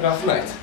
Raf ngħid.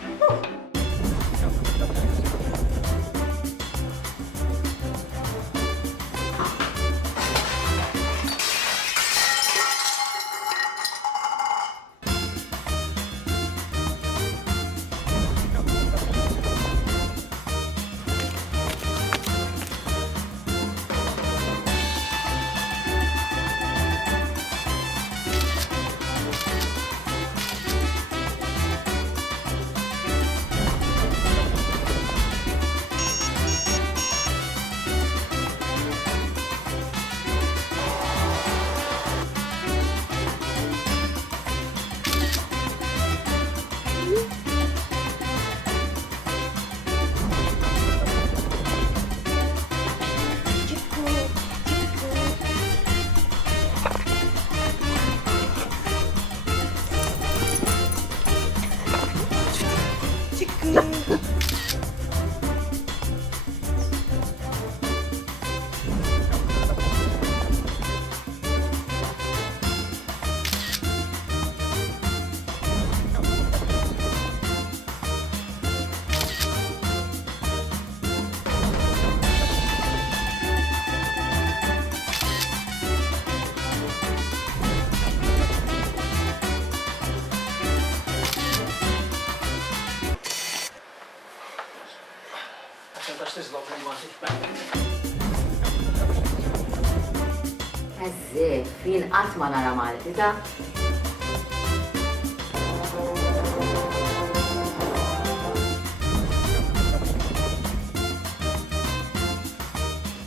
Eżżif, jien qatt ma nara Malti, ta'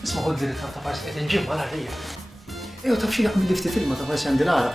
Isma' ħod li ta' fars qed inġib wara rija. Ejo, taf xi jaqmi lifti filma ta' fars għandi nara.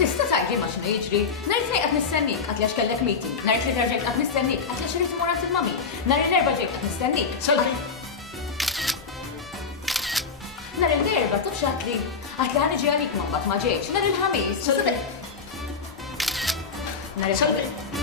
tista' tgħidli ma x'inhu jiġri. Nhar it-tnejn qed nistennik għad li għax kellek meeting. Nhar it-tlieta ġejt qed nistennik għad li għax irid imur għand mami. Nhar l-erba' ġejt qed nistennik. Salvi! Nhar l-erba' taf x'għad li ħa niġi għalik ma mbagħad ma ġejtx. Nhar il-ħamis. Salvi! Nhar Salvi!